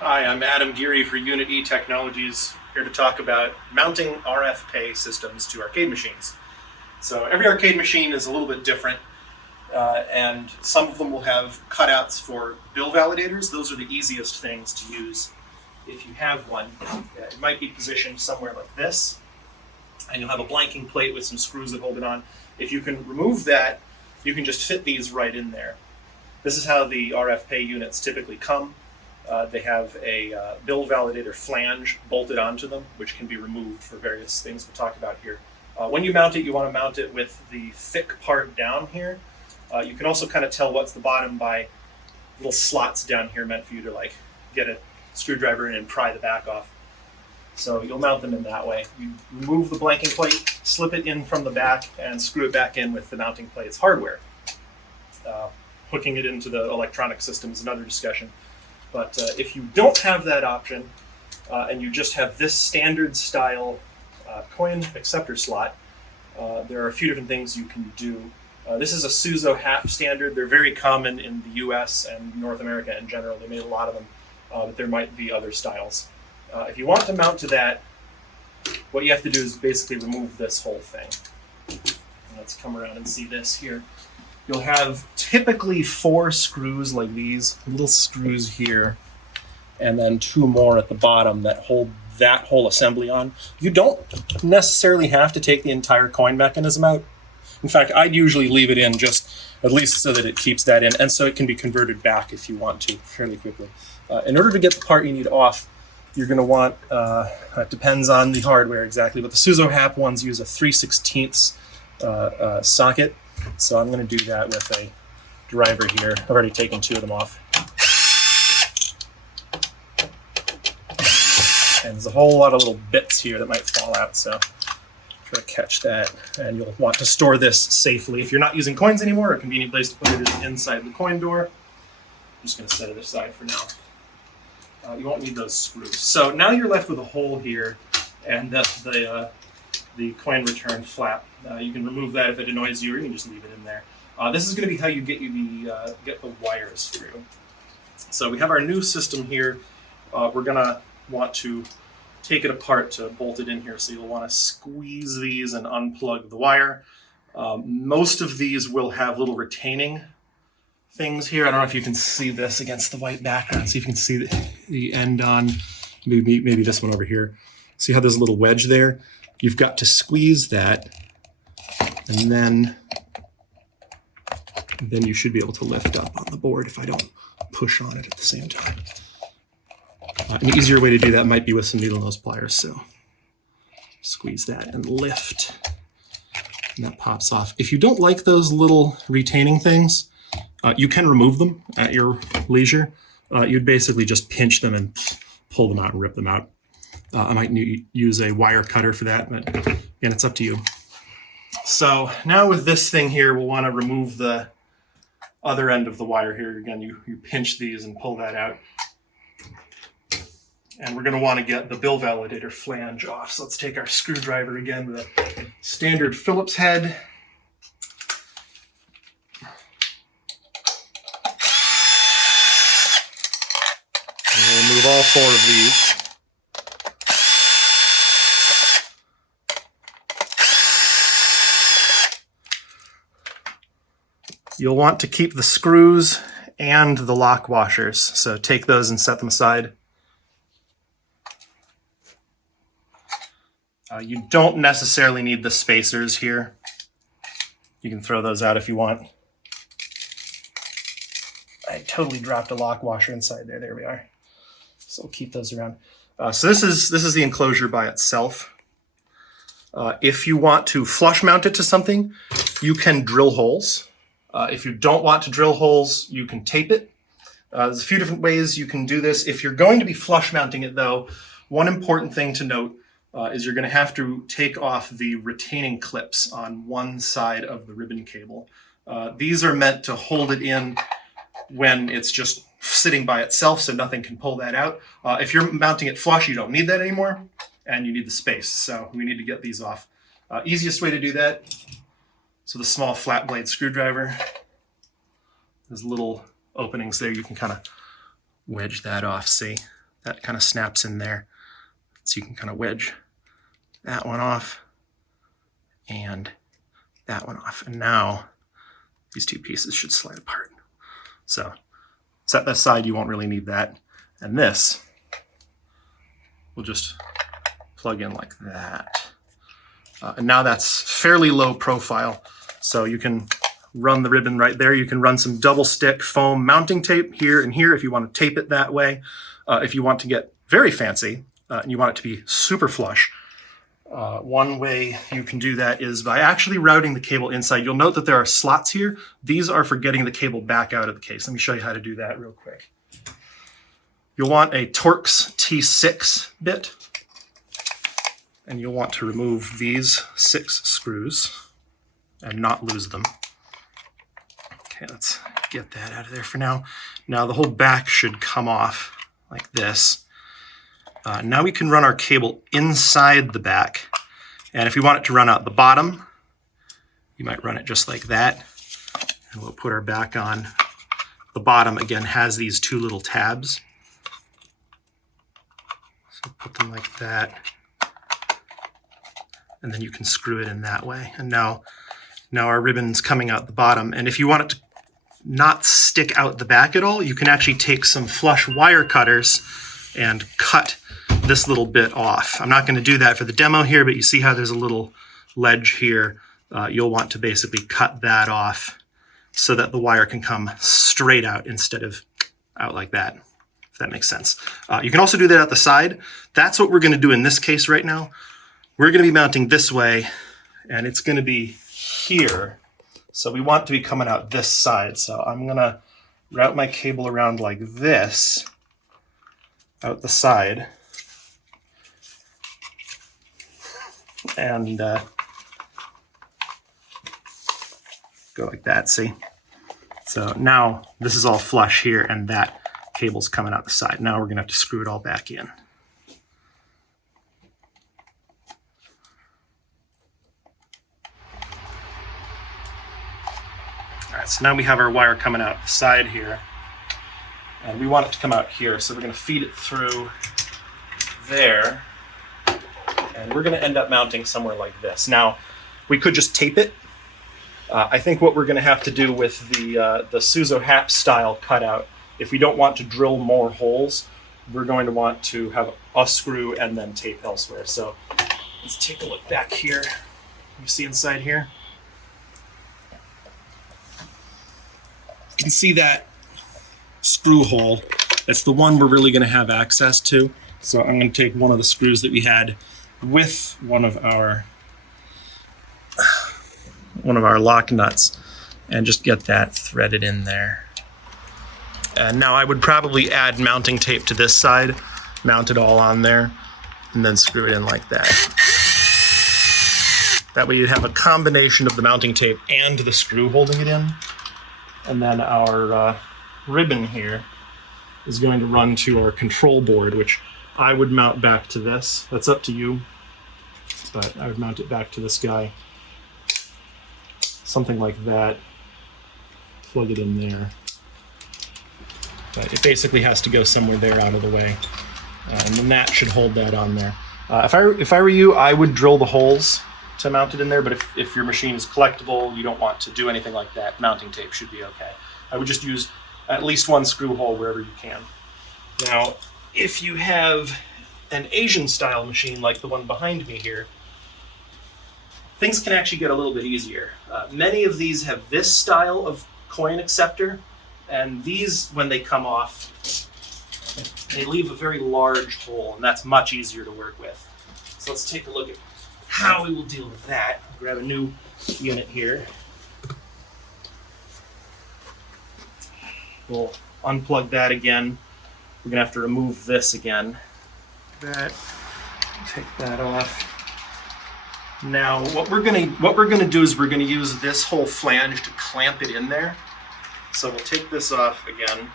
Hi, I'm Adam Geary for Unit-e Technologies, here to talk about mounting RFpay systems to arcade machines. So every arcade machine is a little bit different, and some of them will have cutouts for bill validators. Those are the easiest things to use if you have one. It might be positioned somewhere like this, and you'll have a blanking plate with some screws that hold it on. If you can remove that, you can just fit these right in there. This is how the RFpay units typically come. They have a bill validator flange bolted onto them, which can be removed for various things we'll talk about here. When you mount it, you want to mount it with the thick part down here. You can also kind of tell what's the bottom by little slots down here meant for you to like get a screwdriver in and pry the back off. So you'll mount them in that way. You remove the blanking plate, slip it in from the back, and screw it back in with the mounting plate's hardware. Hooking it into the electronic system is another discussion. But if you don't have that option, and you just have this standard style coin acceptor slot, there are a few different things you can do. This is a Suzo HAP standard. They're very common in the US and North America in general. They made a lot of them, but there might be other styles. If you want to mount to that, what you have to do is basically remove this whole thing. Let's come around and see this here. You'll have typically 4 screws like these, little screws here, and then 2 more at the bottom that hold that whole assembly on. You don't necessarily have to take the entire coin mechanism out. In fact, I'd usually leave it in just at least so that it keeps that in, and so it can be converted back if you want to fairly quickly. In order to get the part you need off, you're going to want, it depends on the hardware exactly, but the Suzo HAP ones use a 3/16 socket. So I'm going to do that with a driver here. I've already taken 2 of them off. And there's a whole lot of little bits here that might fall out, so try to catch that. And you'll want to store this safely. If you're not using coins anymore, a convenient place to put it is inside the coin door. I'm just going to set it aside for now. You won't need those screws. So now you're left with a hole here and the coin return flap. You can remove that if it annoys you, or you can just leave it in there. This is going to be how you get the wires through. So we have our new system here. We're going to want to take it apart to bolt it in here. So you'll want to squeeze these and unplug the wire. Most of these will have little retaining things here. I don't know if you can see this against the white background. See if you can see the end on maybe this one over here. See how there's a little wedge there? You've got to squeeze that, and then you should be able to lift up on the board if I don't push on it at the same time. An easier way to do that might be with some needle nose pliers. So squeeze that and lift, and that pops off. If you don't like those little retaining things, you can remove them at your leisure. You'd basically just pinch them and pull them out and rip them out. I might use a wire cutter for that, but again, it's up to you. So now with this thing here, we'll want to remove the other end of the wire here. Again, you pinch these and pull that out. And we're going to want to get the bill validator flange off. So let's take our screwdriver again with a standard Phillips head. And we'll remove all 4 of these. You'll want to keep the screws and the lock washers, so take those and set them aside. You don't necessarily need the spacers here. You can throw those out if you want. I totally dropped a lock washer inside there. There we are. So we'll keep those around. So this is the enclosure by itself. If you want to flush mount it to something, you can drill holes. If you don't want to drill holes, you can tape it. There's a few different ways you can do this. If you're going to be flush mounting it though, one important thing to note is you're going to have to take off the retaining clips on one side of the ribbon cable. These are meant to hold it in when it's just sitting by itself, so nothing can pull that out. If you're mounting it flush, you don't need that anymore, and you need the space, so we need to get these off. Easiest way to do that, so the small flat blade screwdriver, there's little openings there, you can kind of wedge that off, see? that kind of snaps in there. So you can kind of wedge that one off and that one off. And now these two pieces should slide apart. So set that aside, you won't really need that. And this will just plug in like that. And now that's fairly low profile. So you can run the ribbon right there. You can run some double stick foam mounting tape here and here if you want to tape it that way. If you want to get very fancy and you want it to be super flush, one way you can do that is by actually routing the cable inside. You'll note that there are slots here. These are for getting the cable back out of the case. Let me show you how to do that real quick. You'll want a Torx T6 bit, and you'll want to remove these 6 screws and not lose them. Okay, let's get that out of there for now. Now the whole back should come off like this. Now we can run our cable inside the back. And if you want it to run out the bottom, you might run it just like that. And we'll put our back on. The bottom, again, has these 2 little tabs. So put them like that. And then you can screw it in that way. And now our ribbon's coming out the bottom. And if you want it to not stick out the back at all, you can actually take some flush wire cutters and cut this little bit off. I'm not going to do that for the demo here, but you see how there's a little ledge here. You'll want to basically cut that off so that the wire can come straight out instead of out like that, if that makes sense. You can also do that at the side. That's what we're going to do in this case right now. We're going to be mounting this way, and it's going to be here. So we want to be coming out this side. So I'm going to route my cable around like this, out the side. And go like that, see? So now this is all flush here, and that cable's coming out the side. Now we're going to have to screw it all back in. All right, so now we have our wire coming out the side here, and we want it to come out here. So we're going to feed it through there. And we're going to end up mounting somewhere like this. Now, we could just tape it. I think what we're going to have to do with the Suzo Hap style cutout, if we don't want to drill more holes, we're going to want to have a screw and then tape elsewhere. So let's take a look back here. You see inside here? You can see that screw hole. That's the one we're really going to have access to. So I'm going to take one of the screws that we had with one of our lock nuts and just get that threaded in there. And now I would probably add mounting tape to this side, mount it all on there, and then screw it in like that. That way you have a combination of the mounting tape and the screw holding it in. And then our ribbon here is going to run to our control board, which I would mount back to this. That's up to you, but I would mount it back to this guy. Something like that. Plug it in there. But it basically has to go somewhere there out of the way. And then that should hold that on there. If I were you, I would drill the holes to mount it in there, but if your machine is collectible, you don't want to do anything like that, mounting tape should be okay. I would just use at least one screw hole wherever you can. Now, if you have an Asian style machine like the one behind me here, things can actually get a little bit easier. Many of these have this style of coin acceptor, and these, when they come off, they leave a very large hole, and that's much easier to work with. So let's take a look at how we will deal with that. Grab a new unit here. We'll unplug that again. We're gonna have to remove this again. That, take that off. Now, what we're gonna do is we're gonna use this whole flange to clamp it in there. So we'll take this off again.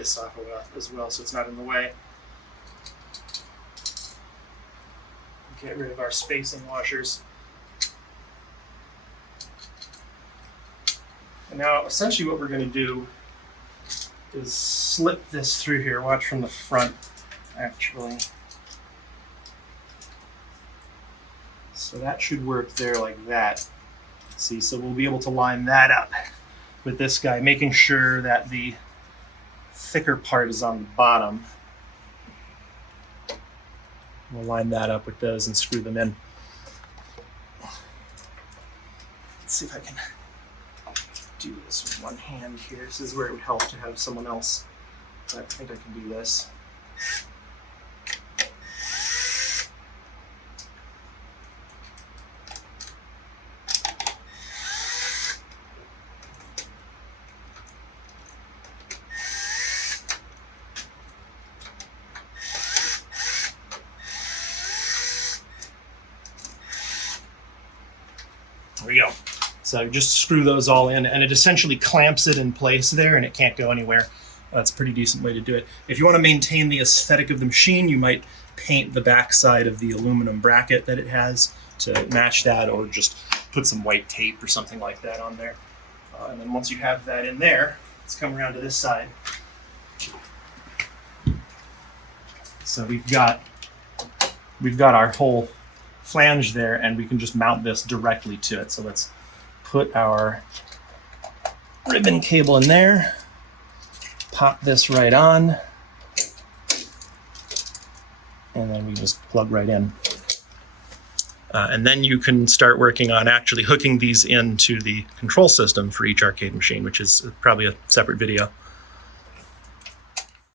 this off as well so it's not in the way. Get rid of our spacing washers. And now essentially what we're going to do is slip this through here. Watch from the front, actually. So that should work there like that. See, so we'll be able to line that up with this guy, making sure that the thicker part is on the bottom. We'll line that up with those and screw them in. Let's see if I can do this with one hand here. This is where it would help to have someone else, but I think I can do this. There we go. So just screw those all in, and it essentially clamps it in place there, and it can't go anywhere. That's a pretty decent way to do it. If you want to maintain the aesthetic of the machine, you might paint the backside of the aluminum bracket that it has to match that, or just put some white tape or something like that on there. And then once you have that in there, let's come around to this side. So we've got our whole flange there, and we can just mount this directly to it. So let's put our ribbon cable in there, pop this right on, and then we just plug right in. And then you can start working on actually hooking these into the control system for each arcade machine, which is probably a separate video.